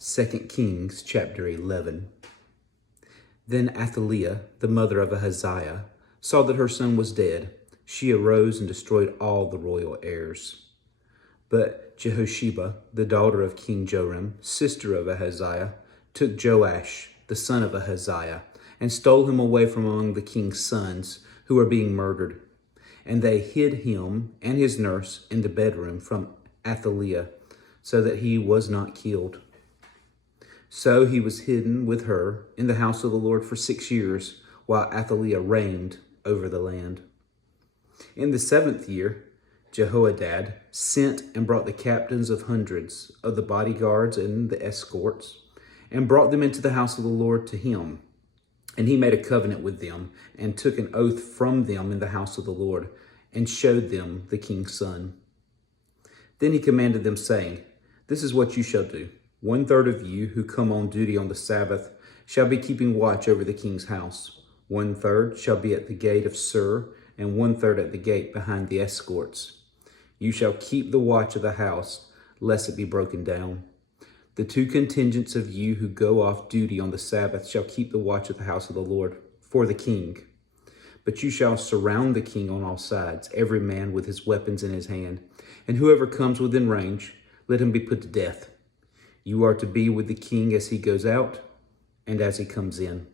2 Kings chapter 11. Then Athaliah, the mother of Ahaziah, saw that her son was dead. She arose and destroyed all the royal heirs. But Jehosheba, the daughter of King Joram, sister of Ahaziah, took Joash, the son of Ahaziah, and stole him away from among the king's sons who were being murdered. And they hid him and his nurse in the bedroom from Athaliah, so that he was not killed. So he was hidden with her in the house of the Lord for 6 years, while Athaliah reigned over the land. In the 7th year, Jehoadad sent and brought the captains of hundreds of the bodyguards and the escorts, and brought them into the house of the Lord to him. And he made a covenant with them, and took an oath from them in the house of the Lord, and showed them the king's son. Then he commanded them, saying, "This is what you shall do. 1/3 of you who come on duty on the Sabbath shall be keeping watch over the king's house. 1/3 shall be at the gate of Sur, and 1/3 at the gate behind the escorts. You shall keep the watch of the house, lest it be broken down. The 2 contingents of you who go off duty on the Sabbath shall keep the watch of the house of the Lord for the king. But you shall surround the king on all sides, every man with his weapons in his hand. And whoever comes within range, let him be put to death. You are to be with the king as he goes out and as he comes in."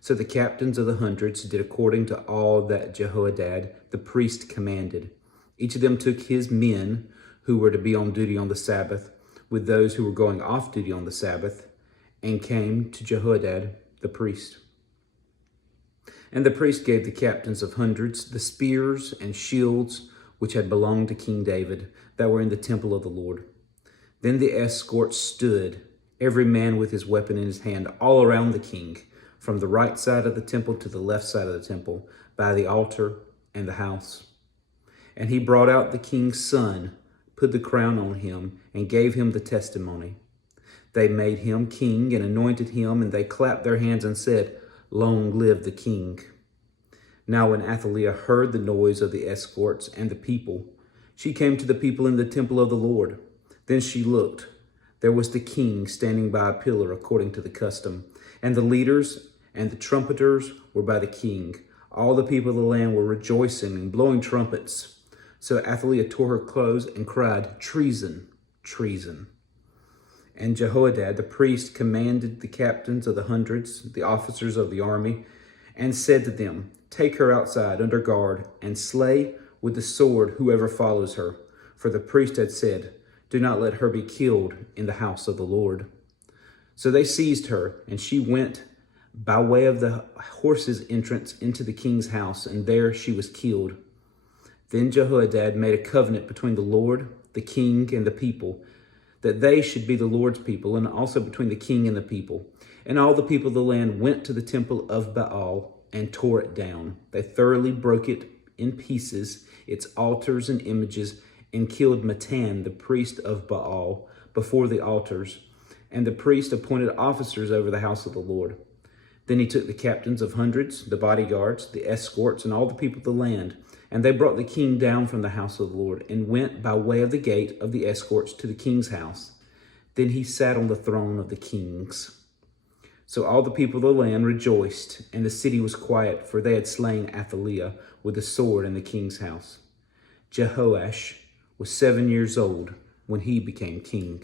So the captains of the hundreds did according to all that Jehoadad the priest commanded. Each of them took his men who were to be on duty on the Sabbath with those who were going off duty on the Sabbath, and came to Jehoadad the priest. And the priest gave the captains of hundreds the spears and shields which had belonged to King David, that were in the temple of the Lord. Then the escorts stood, every man with his weapon in his hand, all around the king, from the right side of the temple to the left side of the temple, by the altar and the house. And he brought out the king's son, put the crown on him, and gave him the testimony. They made him king and anointed him, and they clapped their hands and said, "Long live the king." Now when Athaliah heard the noise of the escorts and the people, she came to the people in the temple of the Lord. Then she looked. There was the king standing by a pillar according to the custom, and the leaders and the trumpeters were by the king. All the people of the land were rejoicing and blowing trumpets. So Athaliah tore her clothes and cried, "Treason, treason." And Jehoadad the priest commanded the captains of the hundreds, the officers of the army, and said to them, "Take her outside under guard, and slay with the sword whoever follows her." For the priest had said, "Do not let her be killed in the house of the Lord." So they seized her, and she went by way of the horses' entrance into the king's house, and there she was killed. Then Jehoadad made a covenant between the Lord, the king, and the people, that they should be the Lord's people, and also between the king and the people. And all the people of the land went to the temple of Baal and tore it down. They thoroughly broke it in pieces, its altars and images, and killed Matan, the priest of Baal, before the altars. And the priest appointed officers over the house of the Lord. Then he took the captains of hundreds, the bodyguards, the escorts, and all the people of the land, and they brought the king down from the house of the Lord, and went by way of the gate of the escorts to the king's house. Then he sat on the throne of the kings. So all the people of the land rejoiced, and the city was quiet, for they had slain Athaliah with the sword in the king's house. Jehoash was 7 years old when he became king.